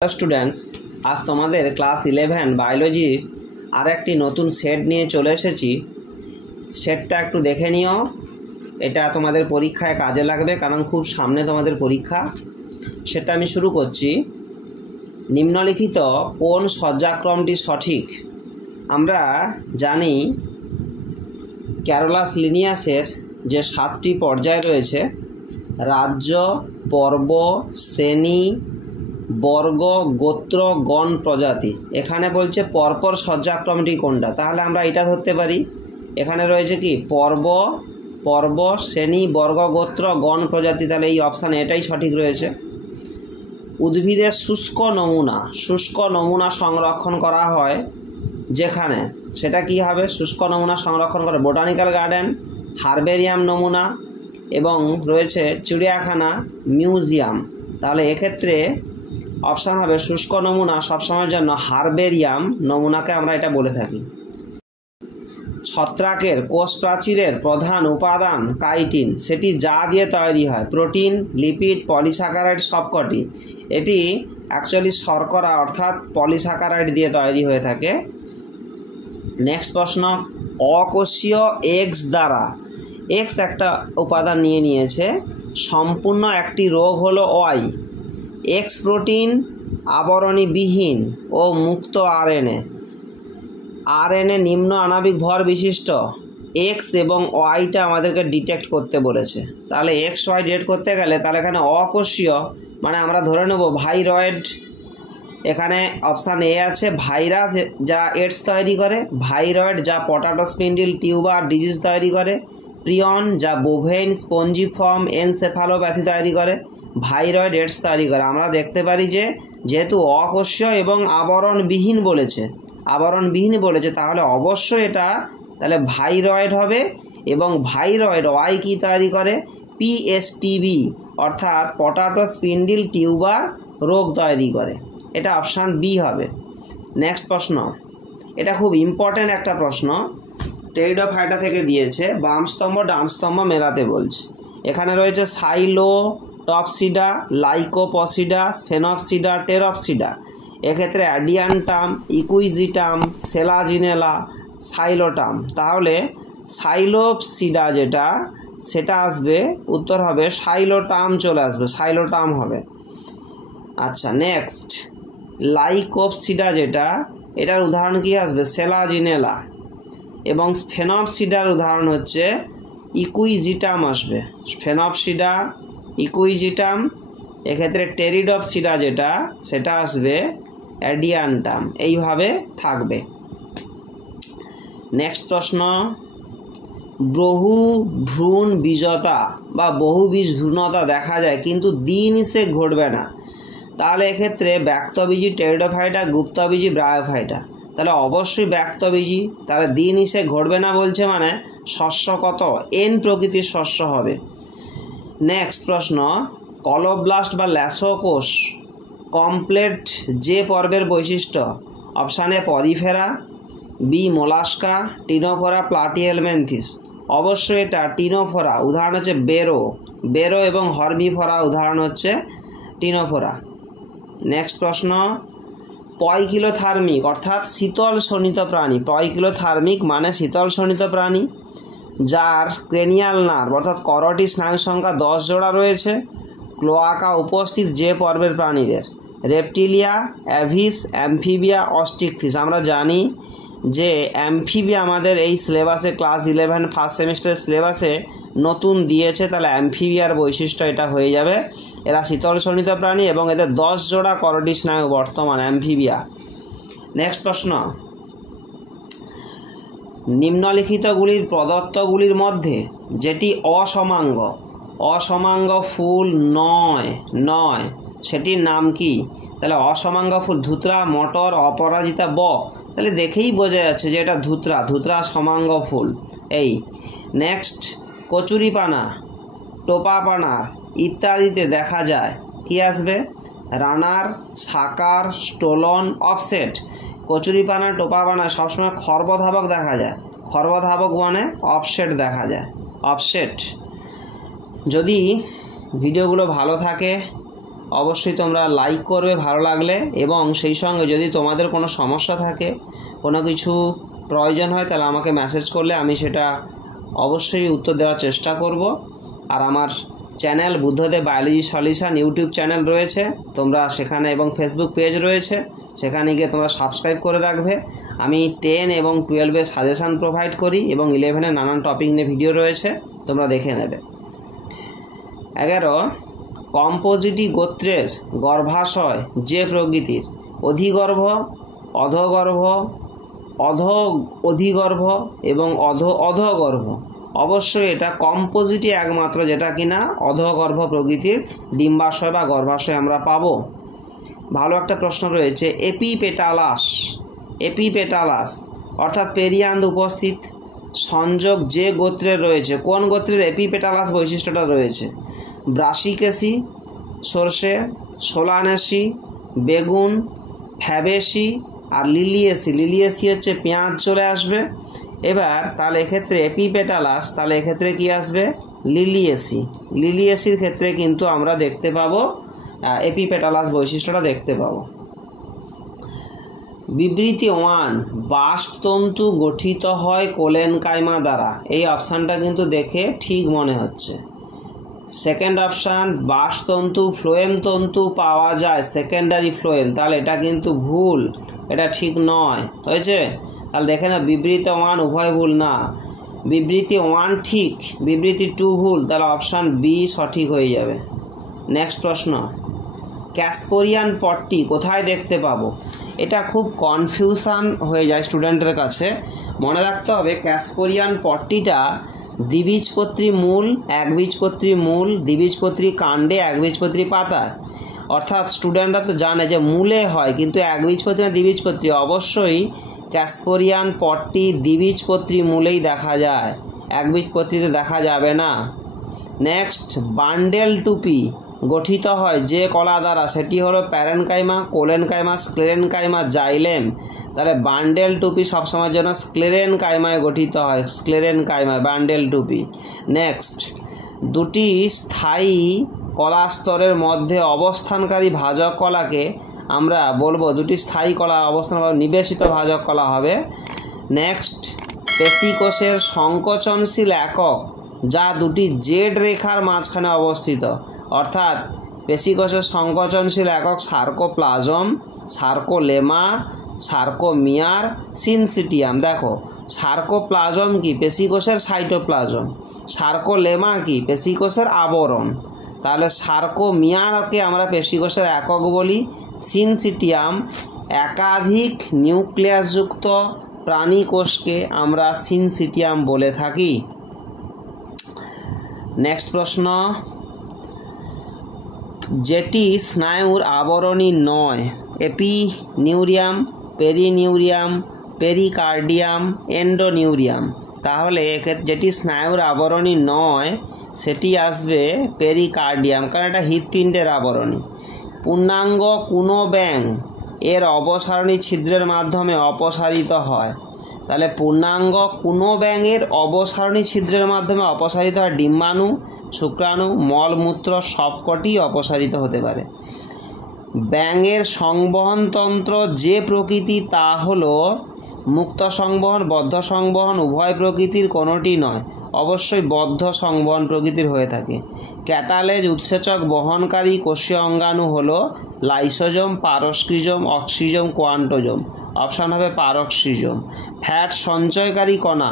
Hello students, আজ তোমাদের class 11 বায়োলজির আর একটি নতুন সেট নিয়ে চলে এসেছি। সেটটা একটু দেখে নিও, এটা তোমাদের পরীক্ষায় কাজে লাগবে, কারণ খুব সামনে তোমাদের পরীক্ষা। সেটা আমি শুরু করছি। নিম্নলিখিত কোন সজ্জাক্রমটি সঠিক? আমরা জানি ক্যারোলাস লিনিয়াসের যে 7টি পর্যায় রয়েছে, রাজ্য, পর্ব, শ্রেণী, বর্গ, গোত্র, গণ, প্রজাতি। এখানে বলছে পরপর সজ্জাক্রমটি কোনটা, তাহলে আমরা এটা ধরতে পারি। এখানে রয়েছে কি পর্ব, শ্রেণী, বর্গ, গোত্র, গণ, প্রজাতি, তাহলে এই অপশানে এটাই সঠিক রয়েছে। উদ্ভিদের শুষ্ক নমুনা সংরক্ষণ করা হয় যেখানে, সেটা কি হবে? শুষ্ক নমুনা সংরক্ষণ করে বোটানিক্যাল গার্ডেন, হারবেরিয়াম নমুনা, এবং রয়েছে চিড়িয়াখানা, মিউজিয়াম। তাহলে এক্ষেত্রে অপশান হবে শুষ্ক নমুনা, সবসময়ের জন্য হারবেরিয়াম নমুনাকে আমরা এটা বলে থাকি। ছত্রাকের কোষ প্রাচীরের প্রধান উপাদান কাইটিন, সেটি যা দিয়ে তৈরি হয়, প্রোটিন, লিপিড, পলিস্যাকারাইড সবকটি। এটি অ্যাকচুয়ালি শর্করা অর্থাৎ পলিস্যাকারাইড দিয়ে তৈরি হয়ে থাকে। নেক্সট প্রশ্ন, অকোষীয় এক্স দ্বারা, এক্স একটা উপাদান নিয়েছে, সম্পূর্ণ একটি রোগ হলো ওয়াই। এক্স প্রোটিন আবরণীবিহীন ও মুক্ত আরএনএ নিম্ন আণবিক ভর বিশিষ্ট। এক্স এবং ওয়াইটা আমাদেরকে ডিটেক্ট করতে বলেছে। তাহলে এক্স ওয়াই ডিটেক্ট করতে গেলে তাহলে এখানে অকোষীয় মানে আমরা ধরে নেব ভাইরয়েড। এখানে অপশান এ আছে ভাইরাস যা এডস তৈরি করে, ভাইরয়েড যা পটাটো স্পিন্ডিল টিউবার ডিজিজ তৈরি করে, প্রিয়ন যা বোভেইন স্পঞ্জিফর্ম এনসেফালোপ্যাথি তৈরি করে, ভাইরয়েড এডস তৈরি করে। আমরা দেখতে পারি যে যেহেতু অকোষীয় এবং আবরণবিহীন বলেছে তাহলে অবশ্যই এটা তাহলে ভাইরয়েড হবে। এবং ভাইরয়েড ওয়াই কি তৈরি করে? পিএসটিবি অর্থাৎ পটাটো স্পিন্ডিল টিউবার রোগ তৈরি করে। এটা অপশান বি হবে। নেক্সট প্রশ্ন, এটা খুব ইম্পর্ট্যান্ট একটা প্রশ্ন, টেরিডোফাইটা থেকে দিয়েছে, বাম স্তম্ভ ডান স্তম্ভ মেলাতে বলছে। এখানে রয়েছে সাইলোটপসিডা, লাইকোপসিডা, স্ফেনপসিডা, টেরপসিডা। এক্ষেত্রে অ্যাডিয়ান্টাম, ইকুইজিটাম, সেলাজিনেলা, সাইলোটাম। তাহলে সাইলোপসিডা যেটা সেটা আসবে, উত্তর হবে সাইলোটাম, চলে আসবে সাইলোটাম হবে। আচ্ছা নেক্সট, লাইকোপসিডা যেটা, এটার উদাহরণ কি আসবে? সেলাজিনেলা। এবং স্ফেনপসিডার উদাহরণ হচ্ছে ইকুইজিটাম আসবে, স্ফেনপসিডা, ইকুইজিটাম। এক্ষেত্রে টেরিডপসিডা যেটা সেটা আসবে অ্যাডিয়ান্টাম। এইভাবে থাকবে। নেক্সট প্রশ্ন, বহু ভ্রূণ বীজতা বা বহুবীজ ভ্রূণতা দেখা যায় কিন্তু দ্বিনিষেক ঘটবে না। তাহলে এক্ষেত্রে ব্যক্তবীজী টেরিডোফাইটা, গুপ্তবীজী ব্রায়োফাইটা। তাহলে অবশ্যই ব্যক্তবীজী। তাহলে দ্বিনিষেক ঘটবে না বলছে মানে শস্য কত? এন প্রকৃতির শস্য হবে। নেক্সট প্রশ্ন, কলোব্লাস্ট বা ল্যাসোকোষ কমপ্লেট যে পর্বের বৈশিষ্ট্য? Option A Porifera, B Mollusca, Ctenophora, Platyhelminthes. অবশ্যই এটা টিনোফোরা, উদাহরণ হচ্ছে বেরো এবং হর্বিফোরা, উদাহরণ হচ্ছে টিনোফোরা। নেক্সট প্রশ্ন, পয়কিলোথার্মিক অর্থাৎ শীতল শোণিত প্রাণী, পয়কিলোথার্মিক মানে শীতল শোণিত প্রাণী যার ক্রেনিয়াল নার্ভ অর্থাৎ করটি স্নায়ু সংখ্যা 10 জোড়া রয়েছে, ক্লোয়াকা উপস্থিত যে পর্বের প্রাণীদের? Reptilia, Aves, Amphibia, Osteichthyes. আমরা জানি যে অ্যামফিবিয়া আমাদের এই সিলেবাসে ক্লাস 11 ফার্স্ট সেমিস্টারের সিলেবাসে নতুন দিয়েছে। তাহলে অ্যামফিবিয়ার বৈশিষ্ট্য এটা হয়ে যাবে, এরা শীতল শোণিত প্রাণী এবং এদের 10 জোড়া করটি স্নায়ু বর্তমান অ্যামফিবিয়া। নেক্সট প্রশ্ন, নিম্নলিখিতগুলির প্রদত্তগুলির মধ্যে যেটি অসমাঙ্গ ফুল নয় সেটির নাম কি? তাহলে অসমাঙ্গ ফুল ধুতরা, মটর, অপরাজিতা, বক। তাহলে দেখেই বোঝা যাচ্ছে যে এটা ধুতরা সমাঙ্গ ফুল। এই নেক্সট, কচুরিপানা, টোপাপানা ইত্যাদিতে দেখা যায় কি আসবে? রানার, সাকার, স্টোলন, অফসেট। কচুরিপানা, টোপাপানা সবসময় খর্বধাবক দেখা যায়, খর্বধাবক মানে অফসেট দেখা যায়, অফসেট। যদি ভিডিওগুলো ভালো থাকে অবশ্যই তোমরা লাইক করবে ভালো লাগলে, এবং সেই সঙ্গে যদি তোমাদের কোনো সমস্যা থাকে, কোনো কিছু প্রয়োজন হয়, তাহলে আমাকে মেসেজ করলে আমি সেটা অবশ্যই উত্তর দেওয়ার চেষ্টা করব। আর আমার channel Buddhadeb biology solution YouTube channel রয়েছে, তোমরা সেখানে, এবং ফেসবুক পেজ রয়েছে, সেখানে গিয়ে তোমরা সাবস্ক্রাইব করে রাখবে। আমি 10 এবং 12 সাজেশান প্রোভাইড করি, এবং 11 নানান টপিক নিয়ে ভিডিও রয়েছে, তোমরা দেখে নেবে। 11 কম্পোজিটি গোত্রের গর্ভাশয় যে প্রকৃতির অধিগর্ভ, অধগর্ভ, অধিগর্ভ এবং অধগর্ভ, অবশ্যই এটা কম্পোজিটই একমাত্র যেটা কিনা অধগর্ভ প্রকৃতির ডিম্বাশয় বা গর্ভাশয় আমরা পাবো। ভালো একটা প্রশ্ন রয়েছে, এপিপেটালাস অর্থাৎ পেরিয়ান্দ উপস্থিত সংযোগ যে গোত্রের রয়েছে, কোন গোত্রের এপিপেটালাস বৈশিষ্ট্যটা রয়েছে? ব্রাসিকেসি, সর্ষে, সোলানেসি, বেগুন, ফ্যাবেসি আর লিলিয়েসি হচ্ছে পেঁয়াজ চলে আসবে। এবার তাহলে এক্ষেত্রে এপিপেটালাস, তাহলে এক্ষেত্রে কি আসবে? লিলিয়েসির ক্ষেত্রে কিন্তু আমরা দেখতে পাবো এপিপেটালাস বৈশিষ্ট্যটা দেখতে পাবো। বিবৃতি 1, বাস্টতন্তু গঠিত হয় কোলেনকাইমা দ্বারা। এই অপশানটা কিন্তু দেখে ঠিক মনে হচ্ছে। সেকেন্ড অপশান, বাস্টতন্তু ফ্লোয়েম তন্তু পাওয়া যায় সেকেন্ডারি ফ্লোয়েম, তাহলে এটা কিন্তু ভুল, এটা ঠিক নয়। হয়েছে? তাহলে দেখে না, বিবৃতি 1 উভয় ভুল না, বিবৃতি 1 ঠিক, বিবৃতি 2 ভুল, তাহলে অপশান বি সঠিক হয়ে যাবে। নেক্সট প্রশ্ন, ক্যাসপোরিয়ান পট্টি কোথায় দেখতে পাবো? এটা খুব কনফিউশন হয়ে যায় স্টুডেন্টের কাছে। মনে রাখতে হবে ক্যাসপোরিয়ান পট্টিটা দ্বিবীজপত্রী মূল, একবীজপত্রী মূল, দ্বিবীজপত্রী কাণ্ডে, একবীজপত্রী পাতায়। অর্থাৎ স্টুডেন্টরা তো জানে যে মূলে হয়, কিন্তু একবীজপত্রী না দ্বিবীজপত্রী, অবশ্যই ক্যাসপোরিয়ান পট্টি দ্বিবীজপত্রী মূলেই দেখা যায়, একবীজপত্রীতে দেখা যাবে না। নেক্সট, বান্ডেল টুপি গঠিত হয় যে কলা দ্বারা, সেটি হলো প্যারেনকাইমা, কোলেনকাইমা, স্ক্লেরেনকাইমা, জাইলেম। তাহলে বান্ডেল টুপি সবসময়ের জন্য স্ক্লেরেনকাইমায় গঠিত হয়, স্ক্লেরেনকাইমায় বান্ডেল টুপি। নেক্সট, দুটি স্থায়ী কলা স্তরের মধ্যে অবস্থানকারী ভাজক কলাকে আমরা বলবো, দুটি স্থায়ী কলা অবস্থান নিবেশিত ভাজক কলা হবে। নেক্সট, পেশিকোষের সংকোচনশীল একক যা দুটি জেড রেখার মাঝখানে অবস্থিত, অর্থাৎ পেশিকোষের সংকোচনশীল একক সার্কোপ্লাজম, সার্কোলেমা, সার্কোমিয়ার, সিনসিটিয়াম। দেখো, সার্কোপ্লাজম কি? পেশিকোষের সাইটোপ্লাজম। সার্কোলেমা কি? পেশিকোষের আবরণ। তাহলে সার্কোমিয়ারকে আমরা পেশিকোষের একক বলি। সিনসিটিয়াম একাধিক নিউক্লিয়াসযুক্ত প্রাণী কোষকে আমরা সিনসিটিয়াম বলে থাকি। নেক্সট প্রশ্ন, যেটি স্নায়ুর আবরণী নয়, এপিনিউরিয়াম, পেরিনিউরিয়াম, পেরিকার্ডিয়াম, এন্ডোনিউরিয়াম। তাহলে যেটি স্নায়ুর আবরণী নয় সেটি আসবে পেরিকার্ডিয়াম, কারণ এটা হৃৎপিণ্ডের আবরণী। পূর্ণাঙ্গ কোনো ব্যাঙ এর অপসারণী ছিদ্রের মাধ্যমে অপসারিত হয়। তাহলে পূর্ণাঙ্গ কোনো ব্যাঙের অপসারণী ছিদ্রের মাধ্যমে অপসারিত হয় ডিম্বাণু, শুক্রাণু, মলমূত্র সবকটি অপসারিত হতে পারে। ব্যাঙের সংবহনতন্ত্র যে প্রকৃতি তা হলো মুক্ত সংবহন, বদ্ধ সংবহন, উভয় প্রকৃতির কোনোটি নয়, অবশ্যই বদ্ধ সংবহন প্রকৃতির হয়ে থাকে। ক্যাটালেজ উৎসেচক বহনকারী কোষীয় অঙ্গাণু হলো লাইসোজোম, পারক্সিজোম, অক্সিজোম, কোয়ান্টোজোম। অপশান হবে পারক্সিজোম। ফ্যাট সঞ্চয়কারী কণা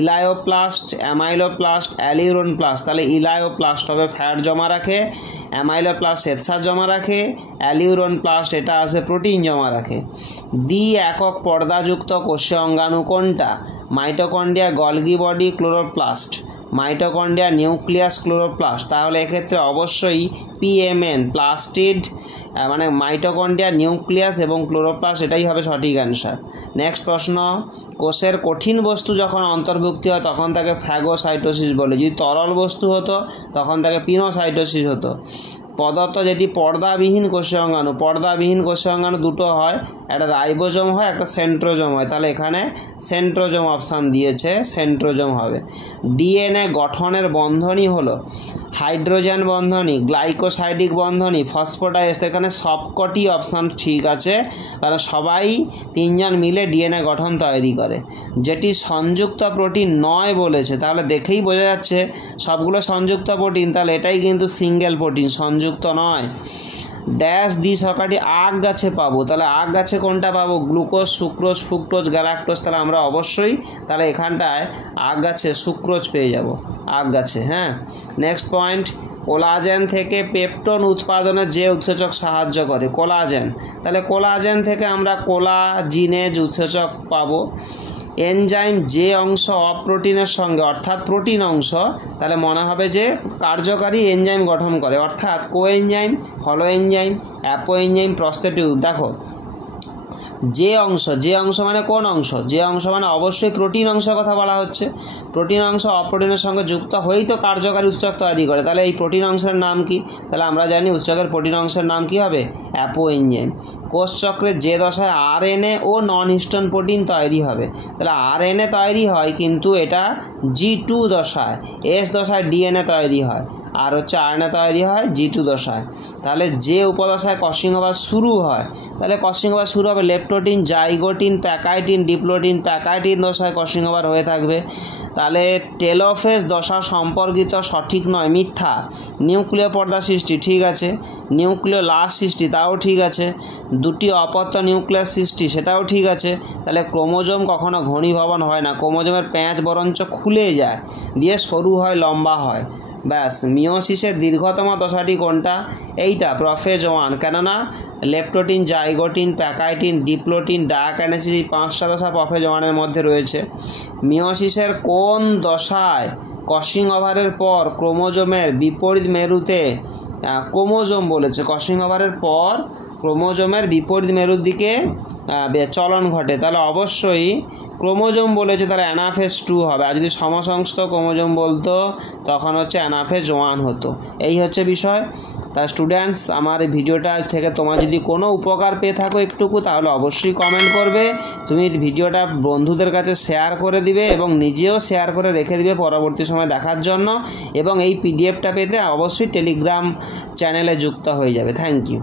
ইলায়োপ্লাস্ট, অ্যামাইলোপ্লাস্ট, অ্যালিউরনপ্লাস্ট। তাহলে ইলায়োপ্লাস্ট হবে ফ্যাট জমা রাখে, অ্যামাইলোপ্লাস্ট শ্বেতসার জমা রাখে, অ্যালিউরনপ্লাস্ট এটা আসবে প্রোটিন জমা রাখে। দ্বি একক পর্দাযুক্ত কোষীয় অঙ্গাণু কোনটা? Mitochondria, Golgi body, chloroplast. Mitochondria, nucleus, chloroplast. তাহলে এক্ষেত্রে অবশ্যই পিএমএন, প্লাস্টিড, মানে মাইটোকন্ড্রিয়া, নিউক্লিয়াস এবং ক্লোরোপ্লাস্ট, এটাই হবে সঠিক অ্যান্সার। নেক্সট প্রশ্ন, কোষের কঠিন বস্তু যখন অন্তর্ভুক্তি হয় তখন তাকে ফ্যাগোসাইটোসিস বলে, যদি তরল বস্তু হতো তখন তাকে পিনোসাইটোসিস হতো। পদার্থ যেটি পর্দাবিহীন কোষীয় অঙ্গাণু, পর্দাবিহীন কোষীয় অঙ্গাণু দুটো হয়, একটা রাইবোজোম হয়, একটা সেন্ট্রোজোম হয়। তাহলে এখানে সেন্ট্রোজোম অপশান দিয়েছে, সেন্ট্রোজোম হবে। ডিএনএ গঠনের বন্ধনী হলো হাইড্রোজেন বন্ধনী, গ্লাইকোসাইডিক বন্ধনী, ফসফোডাইএস্টার। এখানে সবকটি অপশান ঠিক আছে, কারণ সবাই তিনজন মিলে ডিএনএ গঠন তৈরি করে। যেটি সংযুক্ত প্রোটিন নয় বলেছে, তাহলে দেখেই বোঝা যাচ্ছে সবগুলো সংযুক্ত প্রোটিন, তাহলে এটাই কিন্তু সিঙ্গেল প্রোটিন, সংযুক্ত নয়। ড্যাশ দ্বিশর্করাটি আখ গাছে পাবো, তাহলে আখ গাছে কোনটা পাবো? Glucose, sucrose, fructose, galactose. তাহলে আমরা অবশ্যই তাহলে এখানটায় আখ গাছে সুক্রোজ পেয়ে যাব, আখ গাছে। হ্যাঁ, নেক্সট পয়েন্ট, কোলাজেন থেকে পেপটোন উৎপাদনে যে উৎসেচক সাহায্য করে? কোলাজেন। তাহলে কোলাজেন থেকে আমরা কোলাজিনেজ উৎসেচক পাবো। এনজাইম যে অংশ অপ্রোটিনের সঙ্গে, অর্থাৎ প্রোটিন অংশ, তাহলে মনে হবে যে কার্যকারী এনজাইম গঠন করে, অর্থাৎ কোএনজাইম, হলো এনজাইম, অ্যাপো এনজাইম, প্রস্টেটিউড। দেখো যে অংশ মানে কোন অংশ? যে অংশ মানে অবশ্যই প্রোটিন অংশের কথা বলা হচ্ছে। প্রোটিন অংশ অপ্রোটিনের সঙ্গে যুক্ত হয়েই তো কার্যকারী উৎসেচক তৈরি করে। তাহলে এই প্রোটিন অংশের নাম কি? তাহলে আমরা জানি উৎসেচকের প্রোটিন অংশের নাম কি হবে? Apo enzyme. কোষচক্রের যে দশায় আরএনএ ও নন হিস্টোন প্রোটিন তৈরি হবে, তাহলে আরএনএ তৈরি হয় কিন্তু এটা G2 দশায়, এস দশায় ডিএনএ তৈরি হয়, আর হচ্ছে আরএনএ তৈরি হয় G2 দশায়। তাহলে যে উপদশায় ক্রসিং ওভার শুরু হয়, তাহলে ক্রসিং ওভার শুরু হবে leptotene, zygotene, pachytene, diplotene, pachytene দশায় ক্রসিং ওভার হয়ে থাকবে। তাহলে টেলোফেজ দশা সম্পর্কিত সঠিক নয়, মিথ্যা। নিউক্লিয় পর্দা সৃষ্টি ঠিক আছে, নিউক্লিয় লাশ সৃষ্টি তাও ঠিক আছে, দুটি অপত্য নিউক্লিয়াস সৃষ্টি সেটাও ঠিক আছে। তাহলে ক্রোমোজোম কখনো ঘনীভবন হয় না, ক্রোমোজোমের প্যাঁচ বরঞ্চ খুলে যায়, দিয়ে সরু হয়, লম্বা হয়। ব্যাস। মিওসিসের দীর্ঘতম দশাটি কোনটা? এইটা, প্রফেজ 1, কেননা leptotene, zygotene, pachytene, diplotene, diakinesis, এই 5টা দশা প্রফেজ 1-এর মধ্যে রয়েছে। মিওসিসের কোন দশায় ক্রসিং ওভারের পর ক্রোমোজোমের বিপরীত মেরুতে, ক্রোমোজোম বলেছে, ক্রসিং ওভারের পর ক্রোমোজোমের বিপরীত মেরুর দিকে চলন ঘটে? তাহলে অবশ্যই ক্রোমোজোম বলেছে, তাহলে অ্যানাফেজ 2 হবে। আর যদি সমসংস্থ ক্রোমোজোম বলতো তখন হচ্ছে অ্যানাফেজ 1 হতো। এই হচ্ছে বিষয়। তা স্টুডেন্টস, আমার এই ভিডিওটা থেকে তোমার যদি কোনো উপকার পেয়ে থাকো একটুকু, তাহলে অবশ্যই কমেন্ট করবে। তুমি ভিডিওটা বন্ধুদের কাছে শেয়ার করে দিবে এবং নিজেও শেয়ার করে রেখে দিবে পরবর্তী সময় দেখার জন্য। এবং এই পিডিএফটা পেতে অবশ্যই টেলিগ্রাম চ্যানেলে যুক্ত হয়ে যাবে। Thank you.